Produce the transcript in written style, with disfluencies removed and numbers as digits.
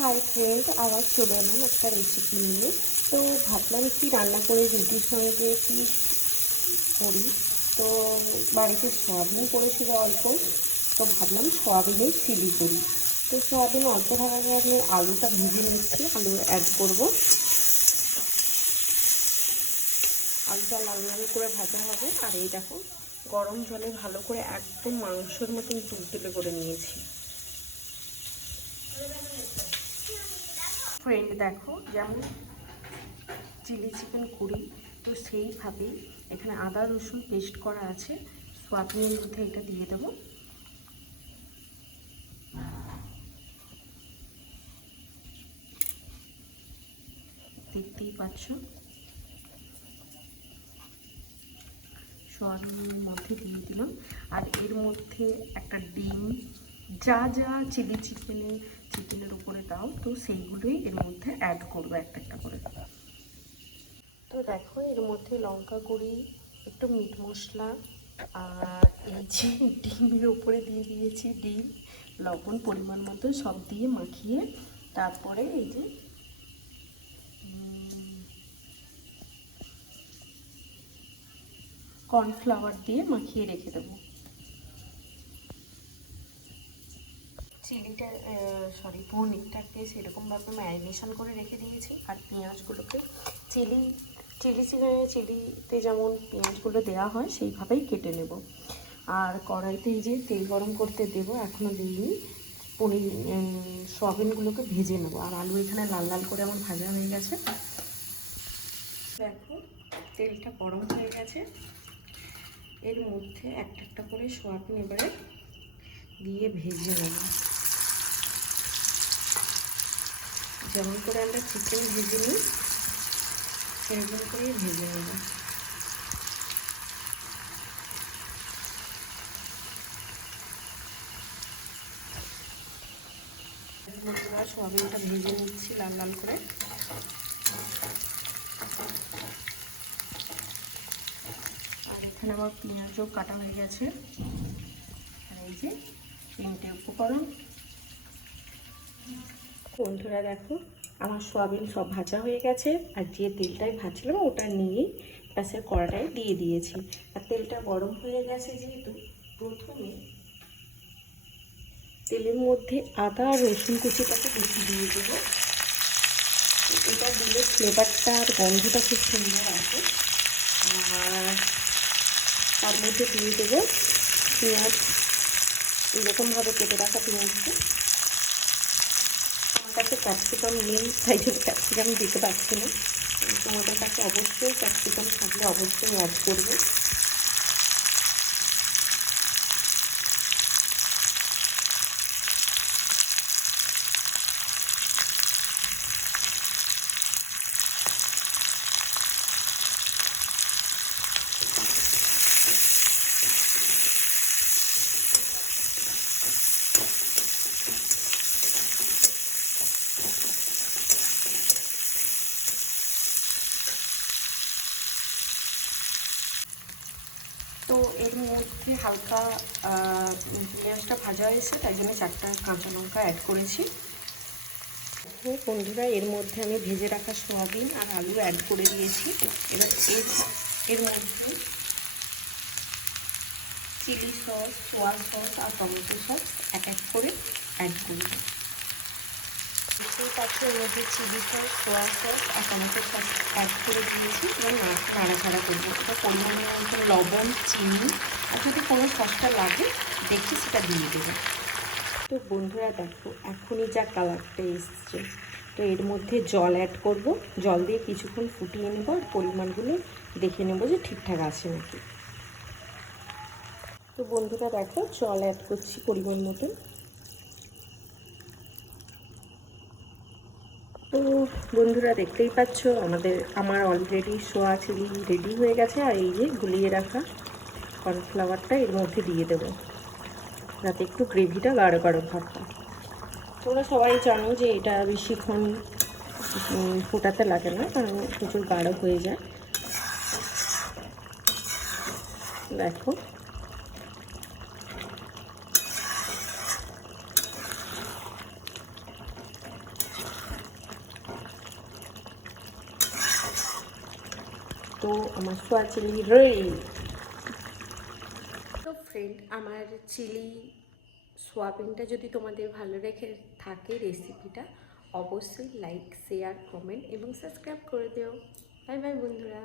Hi friend, আবার চলে এলাম একটা রেসিপি নিয়ে। তো ভাবলাম কি রান্না করে রুটির সঙ্গে কি করি। তো বাড়িতে সয়াবিন করেছিল অল্প, তো ভাবলাম সয়াবিনের চিলি করি। তো সয়াবিন অল্প থাকার কারণে আলুটা ভেজে নিচ্ছি, আলু অ্যাড করব। আলুটা লাল লাল করে ভাজা হবে। আর এই দেখো, গরম জলে ভালো করে একদম মাংসের মতন তুলতুলে করে নিয়েছি। ফ্রেন্ড দেখো, যেমন চিলি চিকেন করি তো সেইভাবেই এখানে আদা রসুন পেস্ট করা আছে। সয়াবিনের মধ্যে এটা দিয়ে দেবো। দেখতেই পাচ্ছ, সয়াবিনের মধ্যে দিয়ে দিলাম। আর এর মধ্যে একটা ডিম, যা যা চিকেনের উপরে দাও তো সেইগুলোই এর মধ্যে অ্যাড করবো একটা একটা করে। তো দেখো, এর মধ্যে লঙ্কা গুঁড়ি, একটু মিট মশলা, আর এই যে ডিমের উপরে দিয়ে দিয়েছি ডিম, লবণ পরিমাণ মতো সব দিয়ে মাখিয়ে তারপরে এই যে কর্নফ্লাওয়ার দিয়ে মাখিয়ে রেখে দেবো। পনিরটাকে সেরকমভাবে ম্যারিনেশন করে রেখে দিয়েছি। আর পেঁয়াজগুলোকে চিলিতে যেমন পেঁয়াজগুলো দেওয়া হয় সেইভাবেই কেটে নেব। আর কড়াইতে এই যে তেল গরম করতে দেবো, এখনও দিইনি। সয়াবিনগুলোকে ভেজে নেবো। আর আলু এখানে লাল লাল করে আমার ভাজা হয়ে গেছে। দেখো, তেলটা গরম হয়ে গেছে। এর মধ্যে একটা একটা করে সয়াবিন এবারে দিয়ে ভেজে নেব। যেমন করে আমরা চিকেন ভেজে নিই সেরকম করেই ভেজে নেব। সয়াবিনটা ভেজে নিচ্ছি লাল লাল করে। আর এখানে আমার পেঁয়াজও কাটা হয়ে গেছে। আর এই যে 3টে উপকরণ। বন্ধুরা দেখো, আমার সয়াবিন সব ভাজা হয়ে গেছে। আর যে তেলটাই ভাজছিলাম ওটা নিয়েই গ্যাসের কড়াটায় দিয়ে দিয়েছি। আর তেলটা গরম হয়ে গেছে যেহেতু, প্রথমে তেলের মধ্যে আদা আর রসুন কুচিটাকে বেশি দিয়ে দেবো। এটা দিলে ফ্লেভারটা আর গন্ধটা খুব সুন্দর আসে। আর তার মধ্যে দিয়ে দেবো পেঁয়াজ, এরকমভাবে কেটে রাখা পেঁয়াজটা। আমার কাছে ক্যাপসিকাম নেই, তাই জন্য ক্যাপসিকাম দিতে পারছি না। তোমাদের কাছে অবশ্যই ক্যাপসিকাম থাকলে অবশ্যই অ্যাড করবে। তো এর মধ্যে হালকা পেঁয়াজটা ভাজা হয়েছে, তাই জন্য 4টা কাঁচা লঙ্কা অ্যাড করেছি। বন্ধুরা, এর মধ্যে আমি ভেজে রাখা সয়াবিন আর আলু অ্যাড করে দিয়েছি। এবার এর মধ্যে চিলি সস, সোয়া সস আর টমেটো সস এক এক করে অ্যাড করব। বুঝতেই পারছি, এর মধ্যে চিলি সস, সোয়া সস আর টমেটো সস অ্যাড করে দিয়েছি। এবার নাড়াচাড়া করবো। এটা পরিমাণের মতো লবণ, চিনি আর যদি কোনো সসটা লাগে দেখি সেটা দিয়ে দেবো। তো বন্ধুরা দেখো, এখনই যা কালারটা এসছে, তো এর মধ্যে জল অ্যাড করব। জল দিয়ে কিছুক্ষণ ফুটিয়ে নেব আর পরিমাণগুলো দেখে নেব যে ঠিকঠাক আছে নাকি। তো বন্ধুরা দেখো, জল অ্যাড করছি পরিমাণ মতন। তো বন্ধুরা দেখতেই পাচ্ছ, আমার অলরেডি সোয়া চিলি রেডি হয়ে গেছে। আর এই যে গুলিয়ে রাখা কর্নফ্লাওয়ারটা এর মধ্যে দিয়ে দেবো, যাতে একটু গ্রেভিটা গাঢ় গাঢ় ভাব হয়। তোমরা সবাই জানো যে এটা বেশিক্ষণ ফোটাতে লাগে না, কারণ প্রচুর গাঢ় হয়ে যায়। দেখো, তো আমার সোয়া চিলি রেডি। তো ফ্রেন্ড, আমার চিলি সোয়াবিনটা যদি তোমাদের ভালো রেখে থাকে রেসিপিটা, অবশ্যই লাইক, শেয়ার, কমেন্ট এবং সাবস্ক্রাইব করে দিও। বাই বাই বন্ধুরা।